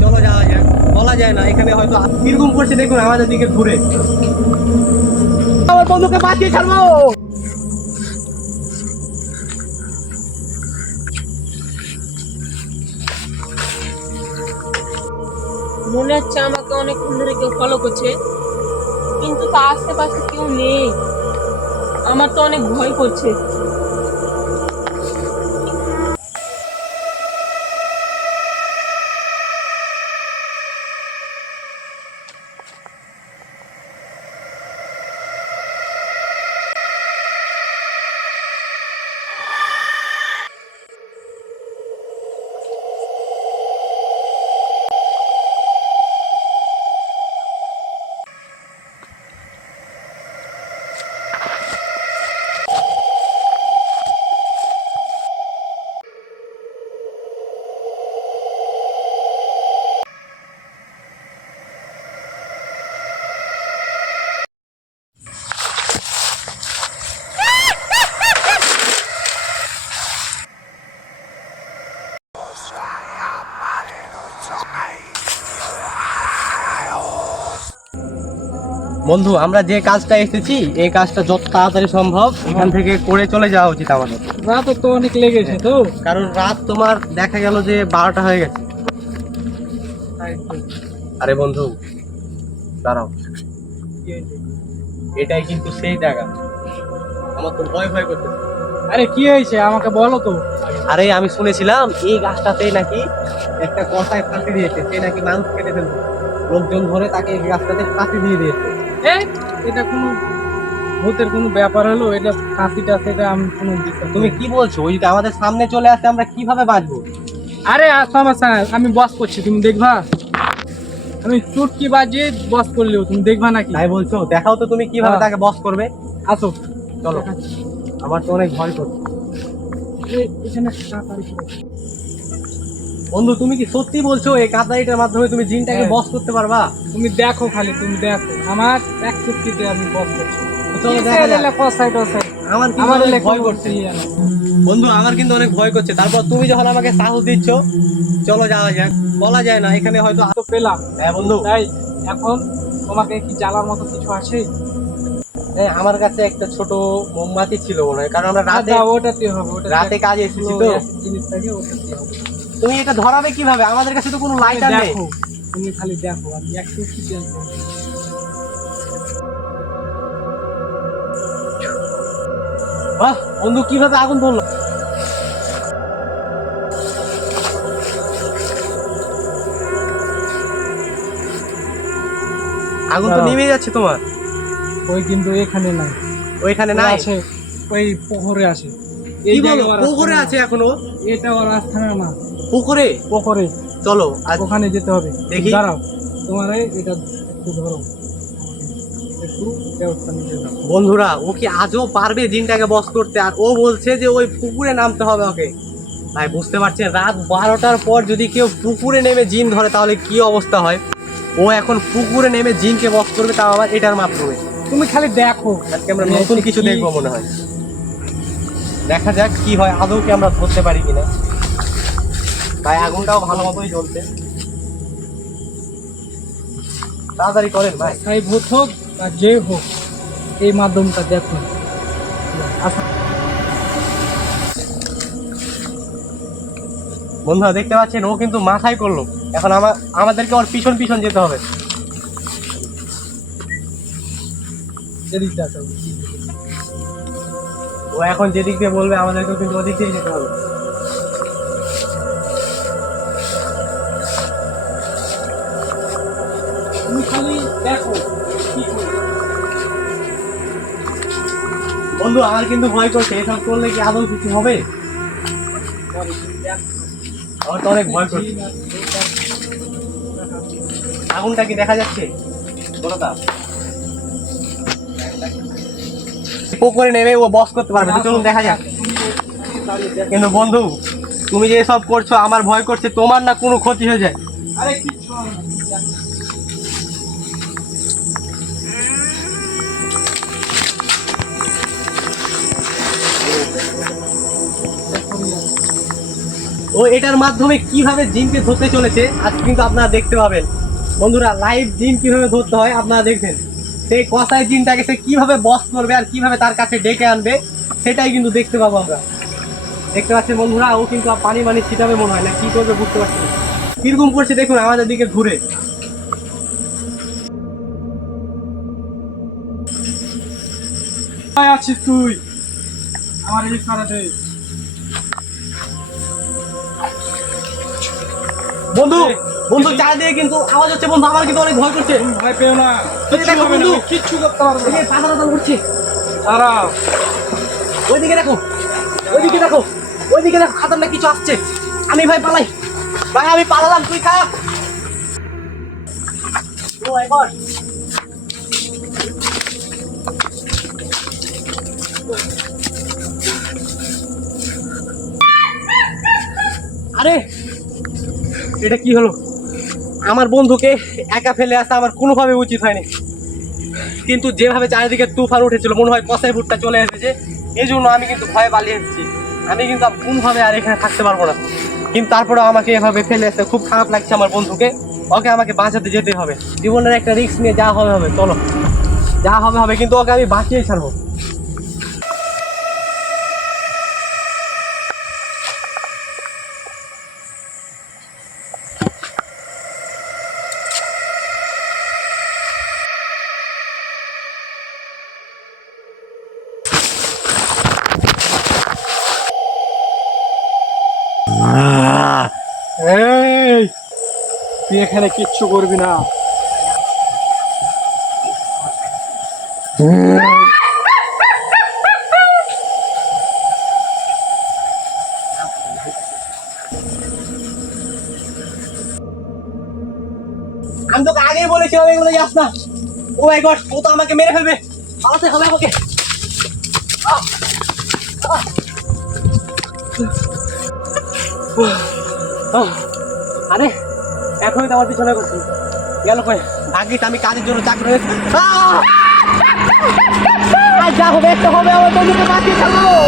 চলো যাওয়া যাক। বলা যায় না এখানে হয়তো কিরকম করছে দেখুন আমাদের দিকে ঘুরে। আমার বন্ধুকে বাঁচিয়ে ছাড়বো। মনে হচ্ছে আমাকে অনেকক্ষণ ধরে কেউ ফলো করছে, কিন্তু তো আশেপাশে কেউ নেই। আমার তো অনেক ভয় করছে। বন্ধু, আমরা যে কাজটা এসেছি এই কাজটা যত তাড়াতাড়ি সম্ভব এখান থেকে করে চলে যাওয়া উচিত আমাদের। রাত তো অনেক লেগেছে তো, কারণ রাত তোমার দেখা গেল যে 12টা হয়ে গেছে। আরে বন্ধু দাঁড়াও, এটাই কিন্তু সেই জায়গা। আমার তো ভয় ভয় করতেছে। আরে কি হয়েছে আমাকে বলো তো। আরে আমি শুনেছিলাম এই গাছটাতেই নাকি একটা কষায় ফাঁসি দিয়েছে, সে নাকি মানুষ কেটে ফেলতো, লোকজন ধরে তাকে এই গাছটাতে ফাঁসি দিয়ে দিয়েছে। এটা কোনো ভূতের কোনো ব্যাপার হলো? এটা ফাঁসিটা সেটা আমি কোনো বিশ্বাস তুমি কি বলছো? ওই যদি আমাদের সামনে চলে আসে আমরা কিভাবে বাঁচবো? আরে সমস্যা নাই, আমি বস করছি, তুমি দেখবা। আমি চুটকি বাজিয়ে বস করলেও তুমি দেখবা নাকি? তাই বলছো? দেখাও তো তুমি কিভাবে তাকে বস করবে। আসো চলো, আমার তো অনেক ভয় করছে। এখানে তাড়াতাড়ি করো। বন্ধু তুমি কি সত্যি বলছো এই কাতারিটার মাধ্যমে তুমি জিনটাকে বস করতে পারবা? তুমি দেখো, খালি তুমি দেখো, আমার এক চুটকিতে আমি বস করছি। চলো দেখা যাক। আমার কিন্তু আমার অনেক ভয় করছে বন্ধু, আমার কিন্তু অনেক ভয় করছে। তারপর তুমি যখন আমাকে সাহস দিচ্ছ, চলো যাওয়া যাক। বলা যায় না এখানে হয়তো তো পেলাম। হ্যাঁ বন্ধু, তাই এখন তোমাকে কি জ্বালার মতো কিছু আছে? হ্যাঁ আমার কাছে একটা ছোট মোমবাতি ছিল মনে হয়, কারণ আমরা রাতে ওটাতে হবে, রাতে কাজে এসেছি তো। জিনিসটাকে ওটাতে হবে। তুমি এটা ধরাবে কিভাবে? আমাদের কাছে তো কোনো লাইটার নেই। দেখো, তুমি খালি দেখো, আমি একটু কি জানবো। বাহ বন্ধু, কিভাবে আগুন ধরলো? আগুন তো নেমে যাচ্ছে তোমার। ওই কিন্তু এখানে নাই, ওইখানে নাই আছে ওই পুকুরে আছে। কি বলো? পুকুরে আছে এখনো? এটা ওর আস্থানা না, পুকুরে? পুকুরে। চলো আজ ওখানে যেতে হবে। দেখি। দাঁড়াও, তোমার এটা একটু ধরো, একটু ব্যবস্থা নিতে দাও। বন্ধুরা, ও কি আজও পারবে জিনটাকে বস করতে? আর ও বলছে যে ওই পুকুরে নামতে হবে ওকে। ভাই বুঝতে পারছেন, রাত 12টার পর যদি কেউ পুকুরে নেমে জিন ধরে তাহলে কি অবস্থা হয়। ও এখন পুকুরে নেমে জিনকে বস করবে, তাও আবার এটার মাধ্যমে। তুমি খালি দেখো, আজকে আমরা নতুন কিছু দেখবো মনে হয়। দেখা যাক কি হয়, আদৌ কি আমরা ধরতে পারি কিনা। ভাই আগুনটাও ভালো মতোই জ্বলছে, তাড়াতাড়ি করেন ভাই। তাই ভূত হোক আর যে হোক, এই মাধ্যমটা দেখুন। বন্ধুরা দেখতে পাচ্ছেন, ও কিন্তু মাথায় করলো। এখন আমাদেরকে ওর পিছন পিছন যেতে হবে। ও এখন যেদিক দিয়ে বলবে আমাদেরকেও কিন্তু ওদিক দিয়ে যেতে হবে। তুমি খালি দেখো কি করে। বন্ধু আমার কিন্তু ভয় করছে, এসব করলে কি আদৌ কিছু হবে? আমার তো অনেক ভয় করছে। আগুনটা কি দেখা যাচ্ছে? পুকুরে নেমে ও বস করতে পারবে, চলুন দেখা যাক। কিন্তু বন্ধু তুমি যে এসব করছো আমার ভয় করছে, তোমার না কোনো ক্ষতি হয়ে যায়। আরে কিচ্ছু হবে না। ও এটার মাধ্যমে কিভাবে জিনকে ধরতে চলেছে আজ কিন্তু আপনারা দেখতে পাবেন। বন্ধুরা, লাইভ জিন কিভাবে ধরতে হয় আপনারা দেখবেন। সেই কসাই জিনটাকে সে কিভাবে বস করবে আর কিভাবে তার কাছে ডেকে আনবে সেটাই কিন্তু দেখতে পাবো আমরা। দেখতে পাচ্ছেন বন্ধুরা, ও কিন্তু পানি মানি ছিটাবে মনে হয় না, কি করবে বুঝতে পারছি না। কিরকম করছে দেখুন আমাদের দিকে ঘুরে। কোথায় আছিস তুই? আমার এই সারা দে। বন্ধু বন্ধু চারিদিকে কিন্তু আওয়াজ হচ্ছে বন্ধু, আমার কিন্তু অনেক ভয় করছে। তুমি ভয় পেও না, কিচ্ছু দেখো হবে না, বন্ধু। আমি কিচ্ছু করতে পারবো না। পাথর করছে, দাঁড়াও। ওইদিকে দেখো, ওইদিকে দেখো, ওইদিকে দেখো, খাতারনাক কিছু আসছে। আমি ভাই পালাই, ভাই আমি পালালাম, তুই থাক। ও মাই গড, আরে এটা কি হলো? আমার বন্ধুকে একা ফেলে আসা আমার কোনোভাবে উচিত হয়নি, কিন্তু যেভাবে চারিদিকে তুফান উঠেছিল মনে হয় কসাই ভুট্টা চলে এসেছে। এই জন্য আমি কিন্তু ভয়ে পালিয়ে এসেছি। আমি কিন্তু কোনোভাবে আর এখানে থাকতে পারবো না, কিন্তু তারপরেও আমাকে এভাবে ফেলে আসতে খুব খারাপ লাগছে আমার বন্ধুকে। ওকে আমাকে বাঁচাতে যেতে হবে, জীবনের একটা রিস্ক নিয়ে যা হবে হবে, চলো যা হবে হবে, কিন্তু ওকে আমি বাঁচিয়েই ছাড়বো। এই, তুই এখানে কিচ্ছু করবি না। আমি তোকে আগেই বলেছিলাম এগুলো যাস না। ও মাই গড, ও তো আমাকে মেরে ফেলবে, পালাতে হবে আমাকে। আহ! আহ! আহ! আরে এখনই তো আমার পিছনে করছি, গেল কই? ভাগ্যিস আমি কাজের জন্য চাকরি হয়েছে। যা হবে একটা হবে, আমার বন্ধুকে বাঁচিয়ে ছাড়বো।